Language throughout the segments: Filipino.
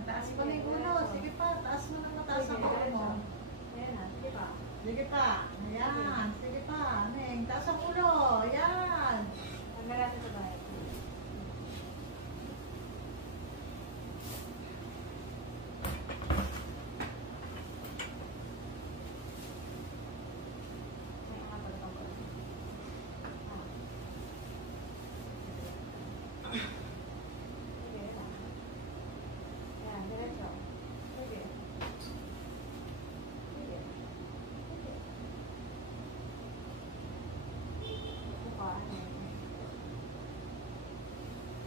Taas pa na yung ulo. Sige pa, taas mo na mataas ang ulo mo. Ayan na, sige pa. Sige pa. Ayan. Sige pa. Neng, taas ang ulo. Ayan. Hanggang natin sa bahay.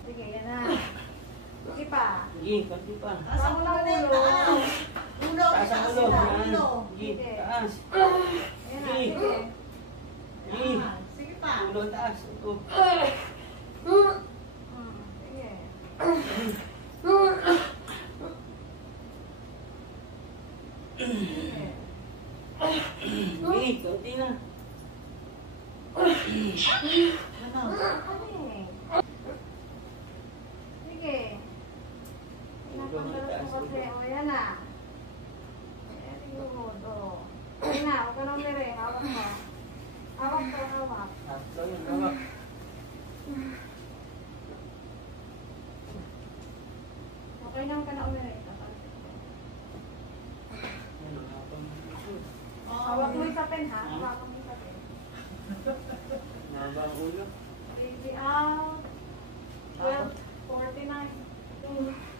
Sige, yan na. Sige pa. Sige, kasi pa. Taas ang ulo. Taas. Ulo. Taas ang ulo. Ulo. Sige, taas. Ayan na, sige. Sige. Sige pa. Ulo, taas. Ito. Sige. Sige, kaunti na. Ano? Sige. Pinapandalas mo kasi. O, yan na. Very good. O. Yan na, huwag ka nang mere. Hawak mo. Hawak ko, hawak. Tatlo yun, hawak. Okay lang ka na umere. Hawak mo yung sapin, ha? Hawak mo yung sapin. Naba ang ulo. Baby out. 12:49.